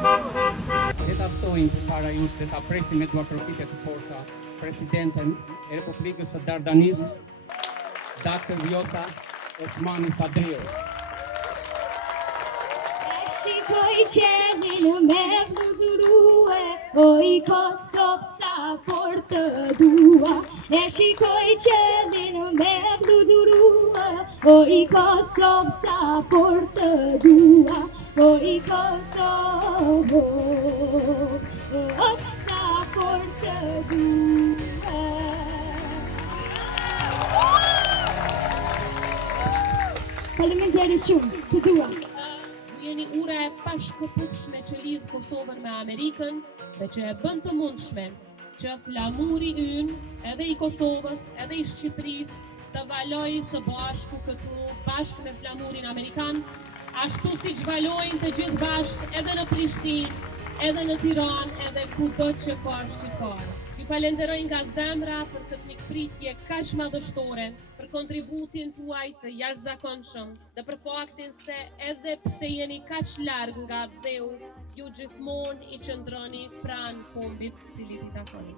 Le ta ftojmë përpara jush dhe ta presim me duartrokitje të forta Presidenten e Republikës së Dardanis, Dr. Vjosa Osmani Sadriu. Shikoj qelin me fluturue, o i Kosovë sa por të dua. E shikoj qelin me fluturue, o i Kosovë sa por të dua. O i Kosovë, o sa por të dua. Faleminderit shumë, të dua. Jeni ura e pashkëputshme që lidh Kosovën me Amerikën dhe që e bën të mundshme që flamuri ynë, edhe i Kosovës, edhe i Shqipërisë, të valojë së bashku këtu, bashkë me flamurin amerikan, ashtu siç valojnë të gjithë bashkë edhe në Prishtinë, edhe në Tiranë, edhe kudo që ka shqiptar. Ju falenderoj nga zemra për këtë mikpritje kaq madhështore, për kontributin tuaj të jashtëzakonshëm dhe për faktin se edhe pse jeni kaq larg nga dheu, ju gjithmonë i qëndroni pranë kombit cili i takoni.